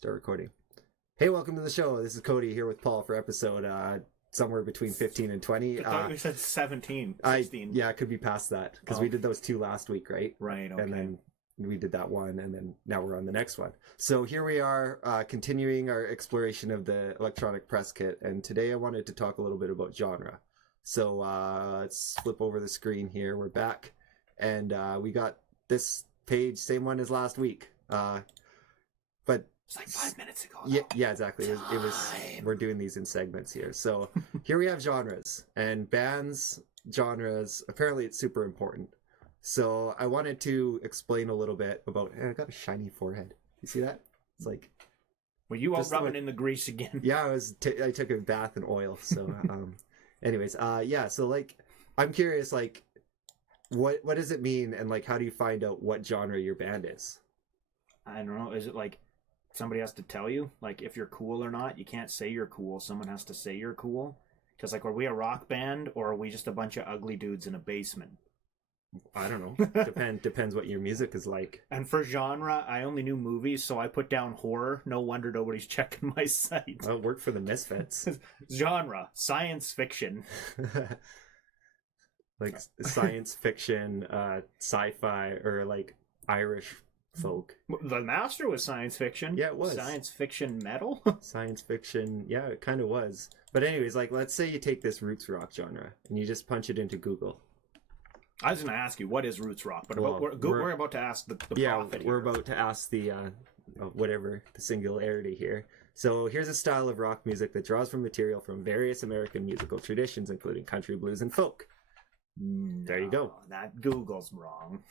Start recording. Hey, welcome to the show. This is Cody here with Paul for episode somewhere between 15 and 20. I thought we said 17, 16. Yeah, it could be past that because we did those two last week, right? Right, okay. And then we did that one, and then now we're on the next one. So here we are continuing our exploration of the electronic press kit, and today I wanted to talk a little bit about genre. So let's flip over the screen here. We're back, and we got this page, same one as last week. But it's like 5 minutes ago. Yeah, exactly. It was. We're doing these in segments here. So here we have genres and bands. Genres. Apparently, it's super important. So I wanted to explain a little bit about. I got a shiny forehead. You see that? It's like. Were you all rubbing in the grease again? Yeah, I took a bath in oil. So, anyways, yeah. So like, I'm curious, like, what does it mean, and like, how do you find out what genre your band is? I don't know. Is it like somebody has to tell you, like, if you're cool or not? You can't say you're cool. Someone has to say you're cool. Because, like, are we a rock band or are we just a bunch of ugly dudes in a basement? I don't know. Depends what your music is like. And for genre, I only knew movies, so I put down horror. No wonder nobody's checking my site. Well, it worked for the Misfits. Genre, science fiction. Like science fiction, sci-fi, or like Irish folk. The Master was science fiction. Yeah, it was. Science fiction metal? Science fiction, yeah, it kind of was. But anyways, like, let's say you take this roots rock genre and you just punch it into Google. I was going to ask you, what is roots rock? But we're about to ask the prophet we're here. about to ask the, the singularity here. So here's a style of rock music that draws from material from various American musical traditions, including country, blues, and folk. There you go. That Google's wrong.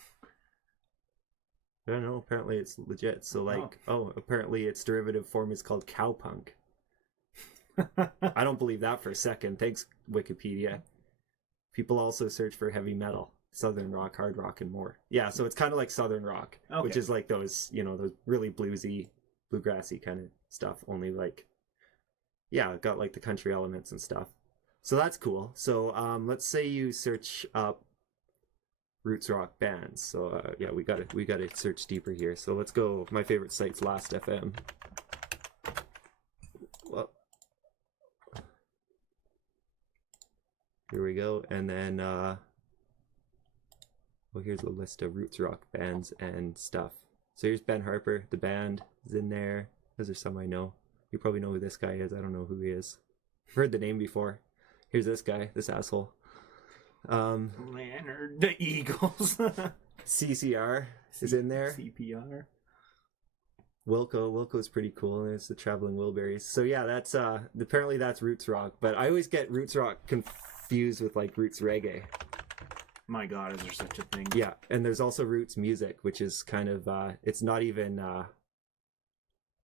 I don't know. Apparently it's legit. So like, apparently its derivative form is called cowpunk. I don't believe that for a second. Thanks, Wikipedia. People also search for heavy metal, southern rock, hard rock, and more. Yeah, so it's kind of like southern rock, which is like those, those really bluesy, bluegrassy kind of stuff. Only like, yeah, got like the country elements and stuff. So that's cool. So let's say you search up roots rock bands. So yeah, we gotta search deeper here. So let's go. My favorite site's Last FM. Well, here we go. And then here's a list of roots rock bands and stuff. So here's Ben Harper. The band is in there. Those are some I know. You probably know who this guy is. I don't know who he is. I've heard the name before. Here's this guy, this asshole. Leonard, the Eagles. CCR is in there. CPR. Wilco's pretty cool. There's the Traveling Wilburys. So yeah, that's apparently that's roots rock. But I always get roots rock confused with like roots reggae. My God, is there such a thing? Yeah, and there's also roots music, which is kind of it's not even.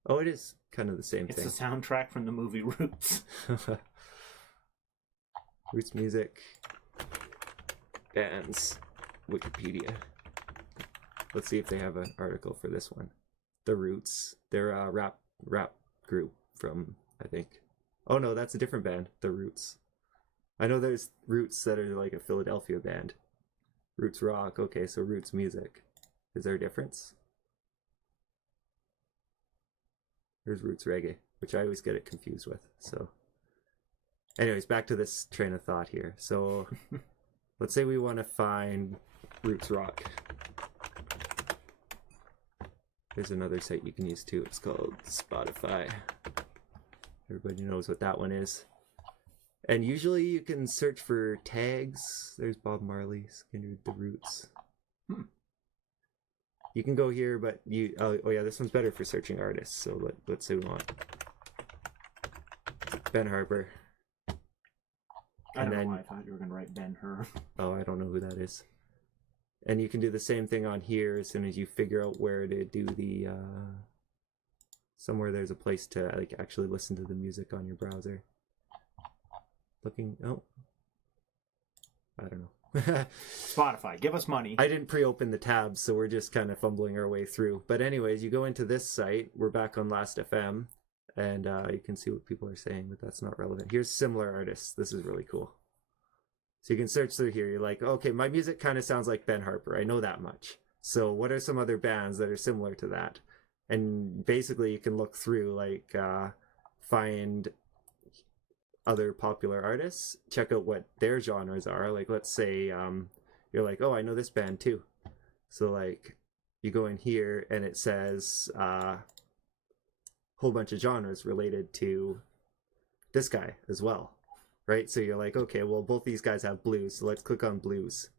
It is kind of the same thing. It's the soundtrack from the movie Roots. Roots music. Bands, Wikipedia. Let's see if they have an article for this one. The Roots. They're a rap group from, I think. Oh no, that's a different band. The Roots. I know there's Roots that are like a Philadelphia band. Roots rock. Okay, so Roots music. Is there a difference? There's Roots reggae, which I always get it confused with. So, anyways, back to this train of thought here. So. Let's say we want to find roots rock. There's another site you can use too. It's called Spotify. Everybody knows what that one is. And usually you can search for tags. There's Bob Marley, Skinner, The Roots. You can go here, but this one's better for searching artists. So let's say we want Ben Harper. I don't know why I thought you were going to write Ben-Hur. Oh, I don't know who that is. And you can do the same thing on here as soon as you figure out where to do the... somewhere there's a place to like actually listen to the music on your browser. I don't know. Spotify, give us money. I didn't pre-open the tabs, so we're just kind of fumbling our way through. But anyways, you go into this site. We're back on Last FM. And you can see what people are saying, but that's not relevant. Here's similar artists. This is really cool. So you can search through here. You're like, okay, my music kind of sounds like Ben Harper. I know that much. So what are some other bands that are similar to that? And basically you can look through, like, find other popular artists, check out what their genres are. Like, let's say you're like, oh, I know this band too. So, like, you go in here and it says whole bunch of genres related to this guy as well, right? So you're like, okay, well, both these guys have blues, so let's click on blues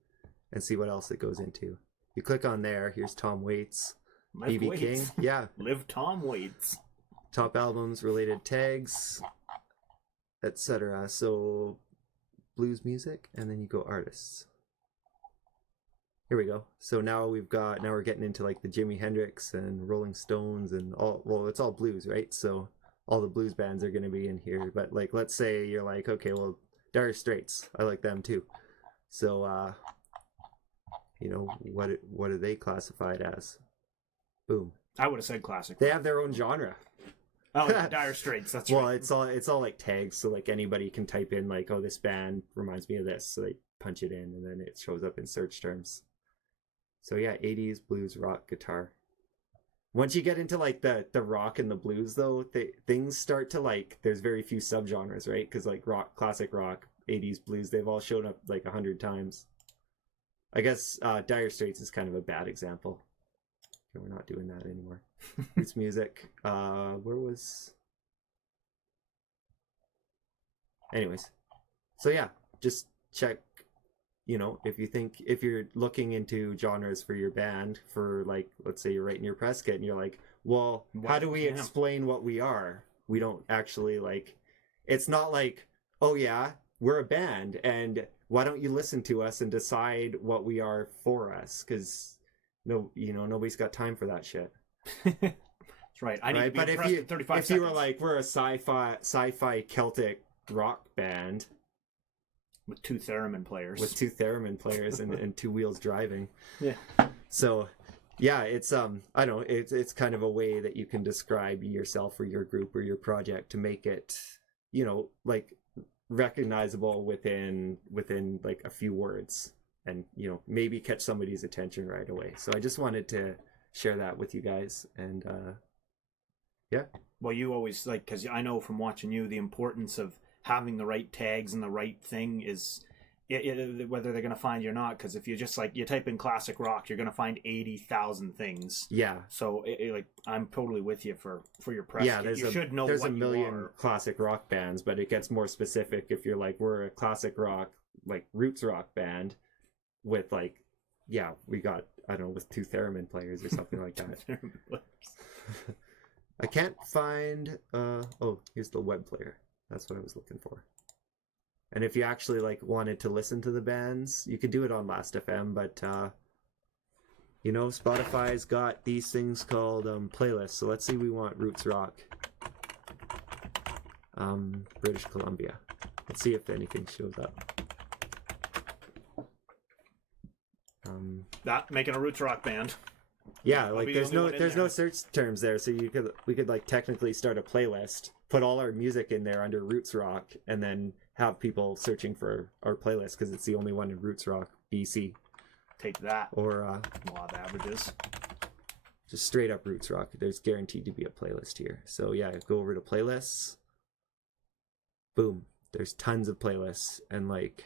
and see what else it goes into. You click on there, here's Tom Waits, B.B. King. Yeah. Live Tom Waits. Top albums, related tags, etc. So blues music, and then you go artists. Here we go. So now we're getting into like the Jimi Hendrix and Rolling Stones and all, well, it's all blues, right? So all the blues bands are going to be in here. But like, let's say you're like, okay, well, Dire Straits, I like them too. So, you know, what are they classified as? Boom. I would have said classic. They have their own genre. Oh, yeah, Dire Straits. That's well, right. it's all like tags, so like anybody can type in like, oh, this band reminds me of this, so they punch it in, and then it shows up in search terms. So yeah, 80s blues, rock, guitar. Once you get into like the rock and the blues, though, things start to like. There's very few subgenres, right? Because like rock, classic rock, 80s blues, they've all shown up like 100 times. I guess Dire Straits is kind of a bad example. Okay, we're not doing that anymore. Roots music. Where was? Anyways, so yeah, just check. You know, if you're looking into genres for your band, for like, let's say you're writing your press kit and you're like, well, how do we explain what we are? We don't actually like, it's not like, oh yeah, we're a band and why don't you listen to us and decide what we are for us? Because nobody's got time for that shit. That's right. I need to be but impressed in 35 if seconds. you were like, we're a sci-fi Celtic rock band with two theremin players and two wheels driving. Yeah. So yeah, it's I don't know, it's kind of a way that you can describe yourself or your group or your project to make it, you know, like recognizable within like a few words, and you know, maybe catch somebody's attention right away. So I just wanted to share that with you guys. And yeah. Well, you always like, because I know from watching you the importance of having the right tags and the right thing is whether they're going to find you or not. Because if you just like, you type in classic rock, you're going to find 80,000 things. Yeah. So like, I'm totally with you for your press. Yeah, there's a million classic rock bands, but it gets more specific if you're like, we're a classic rock, like roots rock band with like, yeah, we got, I don't know, with two theremin players or something like that. I can't find, oh, here's the web player. That's what I was looking for. And if you actually like wanted to listen to the bands, you could do it on Last.fm, but you know, Spotify's got these things called playlists. So let's see, we want roots rock, British Columbia. Let's see if anything shows up. That making a roots rock band. Yeah, like there's no search terms there, so we could like technically start a playlist, put all our music in there under roots rock, and then have people searching for our playlist because it's the only one in roots rock BC. Take that. Or law of averages. Just straight up roots rock. There's guaranteed to be a playlist here. So yeah, go over to playlists. Boom. There's tons of playlists, and like,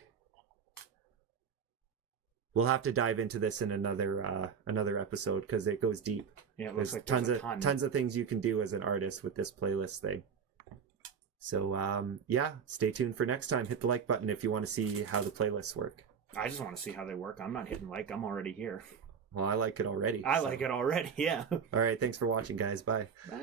we'll have to dive into this in another episode because it goes deep. Yeah, it looks there's like tons of things you can do as an artist with this playlist thing. So yeah, stay tuned for next time. Hit the like button if you want to see how the playlists work. I just want to see how they work. I'm not hitting like. I'm already here. Well, I like it already. I like it already. Yeah. All right. Thanks for watching, guys. Bye. Bye.